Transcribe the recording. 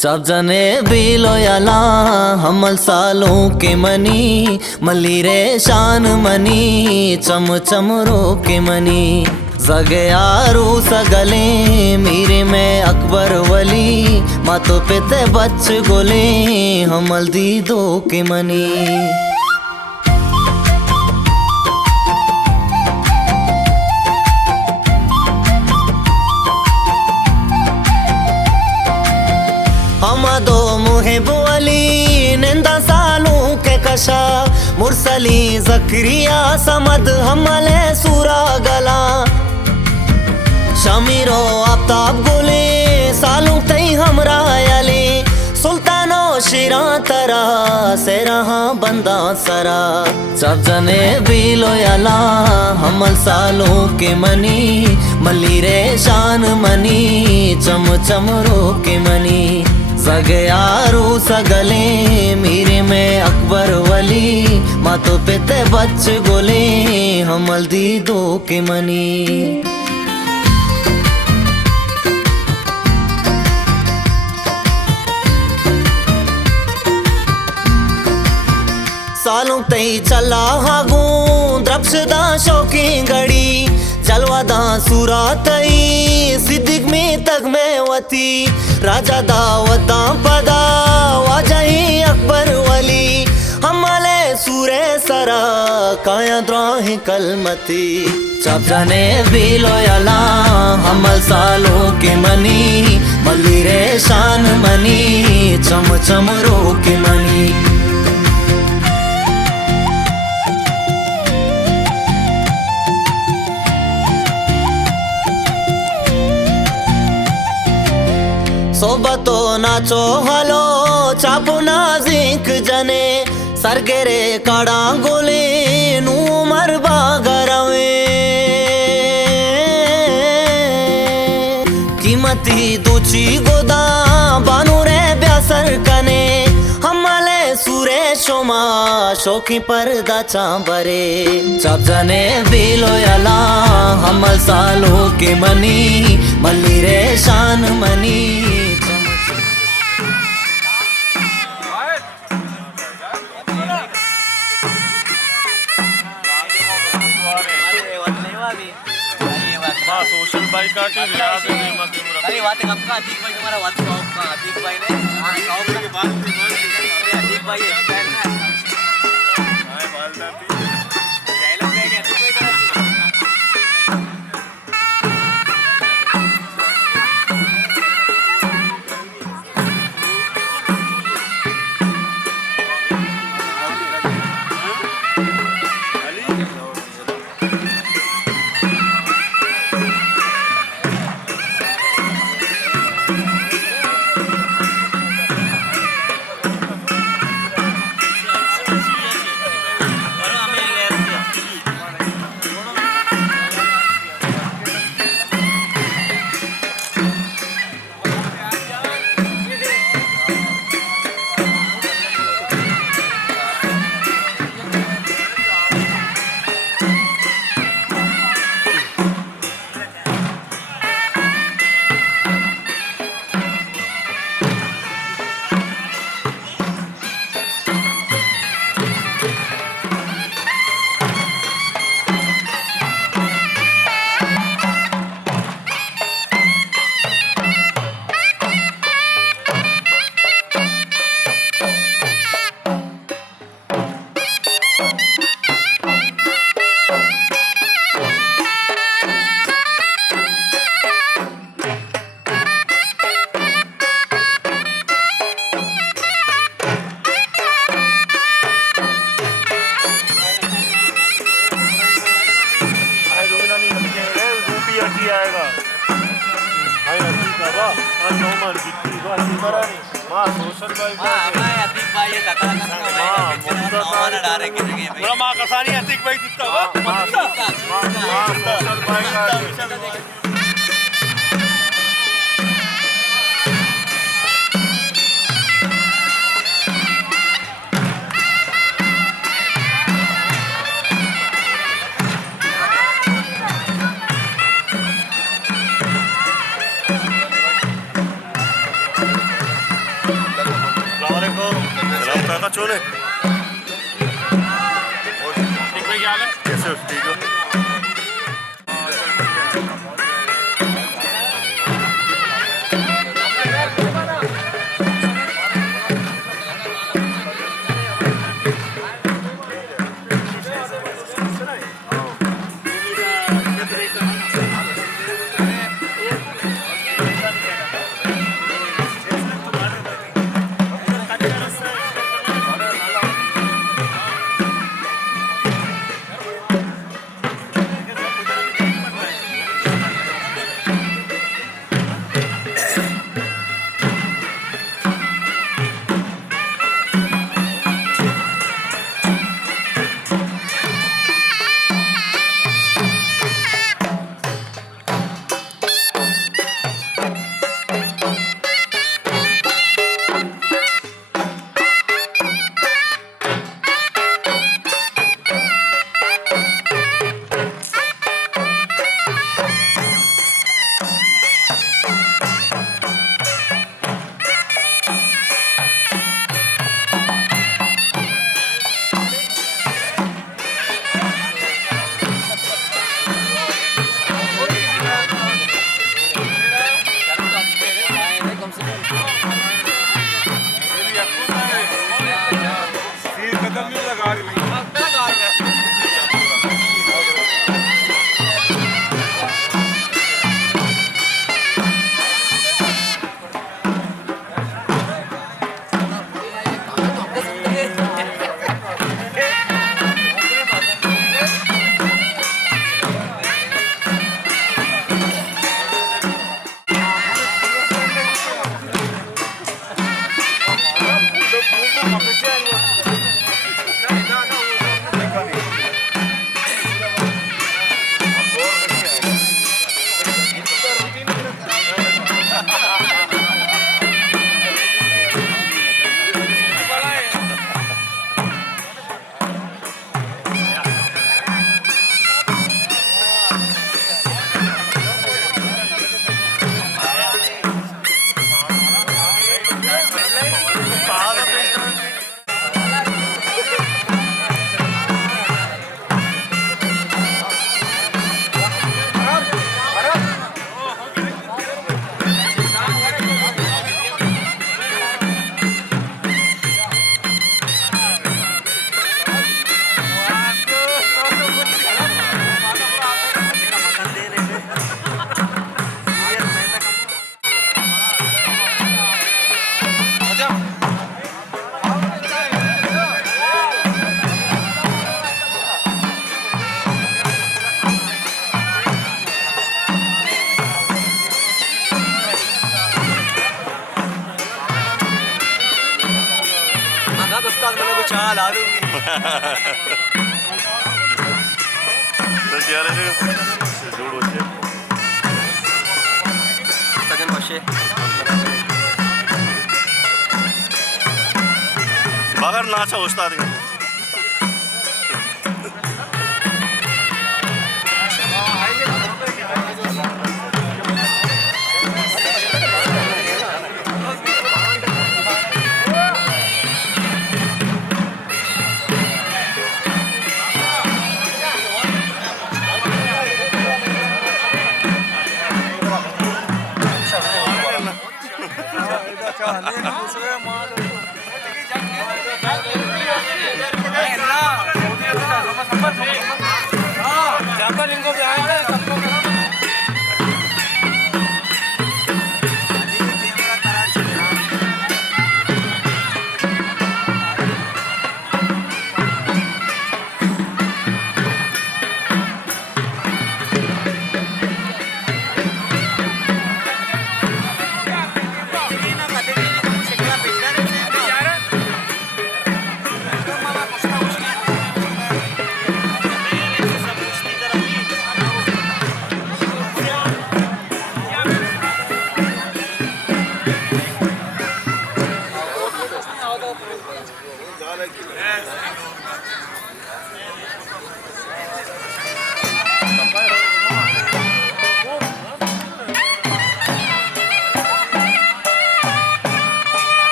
सब जने बिलो याला हमल सालों के मनी मली रे शान मनी चम चम रो के मनी जगे यारू सगले मीरे में अकबर वली मातो पेते बच गोले हमल दी दो के मनी हम दो मुहिब वली निंदा सालों के कशा मुरसली जकरिया समद हमले सूरा गला शमीरो आफ्ताब गोले सालों तई हमरा यले सुल्तानो शिरा तरा से रहा बंदा सरा सब जने बिलो याला हमल सालों के मनी मली रे शान मनी चम चम रो के मनी सगे यारू सगले मीरे में अकबर वली मातो पेते बच गोले हमल दी दो के मनी सालों तई चला हागू द्रपशदा शौकी घड़ी जलवादा सूरा तई सिद्दीक में तक में वती राजा दावदा पदा वाजही अकबर वली हमले सूरे सरा काया द्राही कलमती सब जने बिलो याला हमल सालों के मनी मली रे शान मनी चम चम रो के मनी सोबतो नाचो हलो चापो नाजिक जने सरगेरे काड़ा गोले नू मरबा गरवे कीमती दूची गोदा बानू रे ब्यासर कने हमले सूरे शोमा शोकी पर्दा चांबरे सब जने बिलो याला हमल सालों के मनी मली रे शान मनी सोशल बाइक का अरे बात है आपका अतीक भाई तुम्हारा बात शौक का अतीक भाई ने शौक के बाद अरे अतीक भाई एक फैन है हां बालदार डायलॉग है क्या अतीक भाई सोशल बाइक मैं अतीक भाई ये तकड़ा करना भाई डायरेक्ट की जगह पे मां कसानी अतीक भाई दिखता हुआ सोशल बाइक नाचो ने ठीक भाई क्या हाल है? कैसे हो? ठीक हो? बागर नाचा उस्ताद